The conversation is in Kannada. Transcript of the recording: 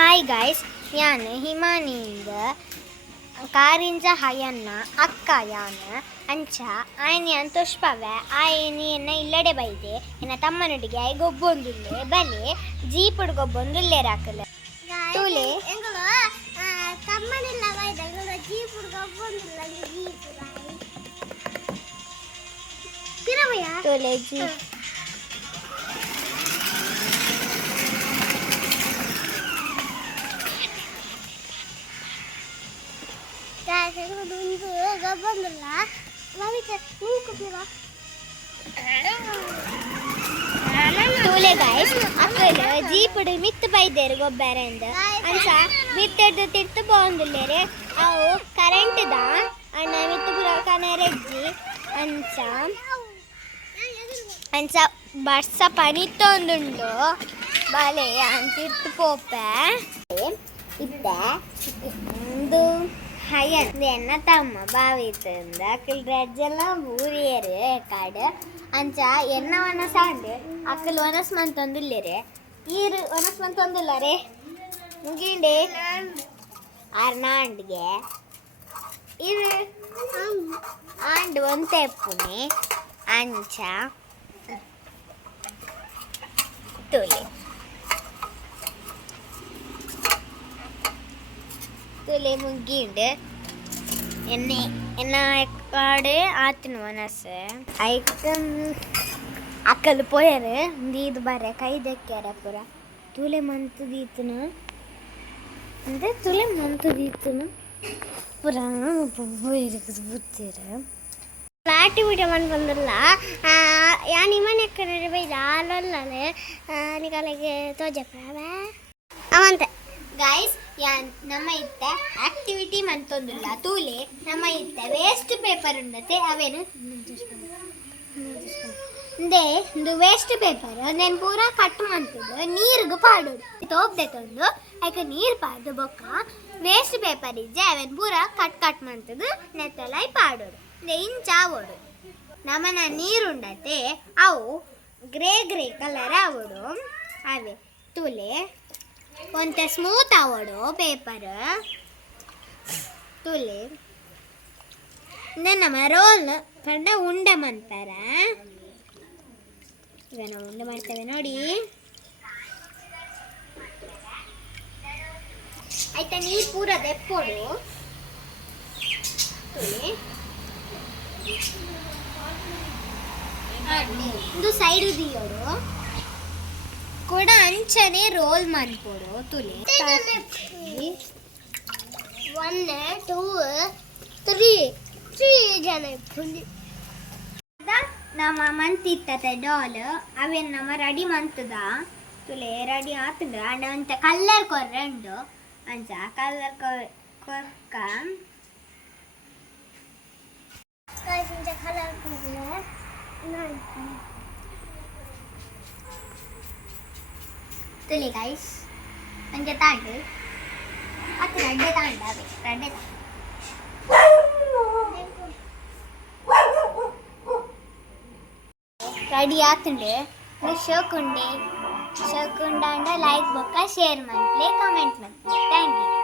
ಹಾಯ್ ಗೈಸ್, ಯಾನು ಹಿಮಾನಿಯಿಂದ ಕಾರಿಂಜ ಹಯನ್ನ ಅಕ್ಕ ಯಾನು ಅಂಚ ಆಯ್ನಿ ಅಂತುಷ್ಪವೆ ಆಯ್ನಿ ಎನ್ನ ಇಲ್ಲಡೆ ಬೈದೆ ಎನ್ನ ತಮ್ಮನೊಟ್ಟಿಗೆ ಆಯ್ ಗೊಬ್ಬೊಂದುಲ್ಲೆ ಬಲೆ ಜೀಪುಡು ಗೊಬ್ಬೊಂದುಲ್ಲೆ ರಾಕಲೆ ತೂಲೆ ತಮ್ಮನಿಲ್ಲ ಬೈದ ಜೀಪುಡು ಗೊಬ್ಬೊಂದುಲ್ಲ ತೂಲೆ ಜೀ ಗೊಬ್ಬೊಂದುಲ್ಲ ತೂಲೆ ಗೈಸ್ ಅಕ್ಕಲು ಜೀಪುಡು ಮಿತ್ತು ಬೈದೇರು ಗೊಬ್ಬರಂದ ಅಂಚ ಮಿತ್ತೆಡ್ದು ತಿರ್ತು ಬಾಂದುಲ್ಲೇರೆ ಅವು ಕರೆಂಟ್ದ ಅಣ್ಣ ಮಿತ್ತು ಪುರ ಕನರೆಜ್ಜಿ ಅಂಚ ಅಂಚ ಬರ್ಸ ಪನಿತ್ತೊಂದುಂಡು ಬಲೆ ಅಂತಿರ್ತು ಪೋಪೆ ಇತ್ತ ಒಂದು ಹಯ್ಯಂದು ಎನ್ನ ತಮ್ಮ ಬಾವಿತ್ತಂದ ಅಕ್ಕಲ್ ರಜ್ಜೆಲ್ಲ ಊರಿಯರು ಕಾಡು ಅಂಚ ಎನ್ನ ವನಸ ಅಂಡು ಅಕ್ಕಲ್ ವನಸ್ ಮಂತೊಂದುಲ್ಲೇರೆ ಈರು ವನಸ್ ಮಂತೊಂದುಲ್ಲರೆ ಮುಗಿಂಡೆ ಆರ್ನಾಂಡ್ಗೆ ಇದು ಆಂಡು ಒಂತೆಪ್ಪುನೆ ಅಂಚ ತುಲೆ ತುಲೆ ಮುಗಿಂಡು ಎಣ್ಣೆ ಎನ್ನ ಕಾಡು ಆತನು ಮನಸ್ಸು ಐಕಂ ಅಕ್ಕಲು ಪೋಯರು ಇದು ಬರ್ರೆ ಕೈ ದಕ್ಕ್ಯಾರ ಪುರ ತುಲೆ ಮಂತು ದೀತನು ಅಂದರೆ ತುಲೆ ಮಂತು ದೀತನು ಪುರ ಪೋಯರಿಗೆ ಬುತ್ತೀರ ಆಕ್ಟಿವಿಟಿ ಮಾಡ್ಬಂದಿಲ್ಲ ಯಾನ್ ಇಮನೆ ಕಡೆ ಬೈದ ಆಲಲ್ಲನೆ ನಿಗಲಿಗೆ ತೋಜಪ್ಪ ಅವಂತೆ ಗೈಸ್ ನಮ್ಮ ಇತ್ತ ಆಕ್ಟಿವಿಟಿ ಮಂತೊಂದುಲ್ಲ ತೂಲೆ ನಮ್ಮ ಇತ್ತ ವೇಸ್ಟ್ ಪೇಪರ್ ಉಂಡತೆ ಅವೇನು ಇಂದೇ ಒಂದು ವೇಸ್ಟ್ ಪೇಪರ್ నేను ಪೂರ ಕಟ್ ಮಂತದ್ದು ನೀರಿಗೂ ಪಾಡೋಡು ತೋಪ್ದೆ ತಂದು ಯಾಕೆ ನೀರು ಪಾಡ್ದು ಬೊಕ್ಕ ವೇಸ್ಟ್ ಪೇಪರ್ ಇಜ್ಜೆ ಅವೇನು ಪೂರ ಕಟ್ ಮಂತದ್ದು ನೆತ್ತಲೈ ಪಾಡೋಡು ಇಂಚ ಆವೋಡು ನಮ್ಮನ ನೀರುಂಡತೆ ಅವು ಗ್ರೇ ಕಲರ್ ಆವೋಡು ಅವೇ ತೂಲೆ ಒಂತೆ ಸ್ಮೂತ್ ಆವೋಡು ಪೇಪರ್ ತುಲೆ ನಮ್ಮ ರೋಲ್ ಕಂಡ ಉಂಡೆ ಮಾಡ್ತಾರ ಈಗ ನಾವು ಉಂಡೆ ಮಾಡ್ತೇವೆ ನೋಡಿ ಆಯ್ತಾ ನೀರು ಪೂರ ದೆಪ್ಪೋಡು ತುಲೆ ಇದು ಸೈಡ್ ದಿಯೋಡು ಕೂಡ ಅಂಚನೆ ರೋಲ್ ಮಾಡ್ಕೊಡು ತುಲೆ 1 2 3 ಜನ ನಮ್ಮ ಮಂತಿತ್ತತೆ ಡಾಲ್ ಅವೇನು ನಮ್ಮ ರೆಡಿ ಮಂತದ ತುಲೆ ರೆಡಿ ಆತದ ಅಂಡ ಅಂತ ಕಲ್ಲರ್ ಕೊರ್ರೆಂಡು ಅಂಚ ಕಲ್ಲರ್ ಕೊರ್ಕ ಕಲರ್ ತುಲೆ ಗೈಸ್ ಅಂಚೆ ತಾಂಡು ಅದು ರೆಡ್ಡೆ ತಾಂಡ ಅವೆ ರೆಡ್ಡೆ ರೆಡಿ ಆತುಂಡು ಶೋಕುಂಡೆ ಲೈಕ್ ಬೊಕ್ಕ ಶೇರ್ ಮಾಡ್ಲೆ ಕಮೆಂಟ್ ಮಾಡ್ಲೆ ಥ್ಯಾಂಕ್ ಯು.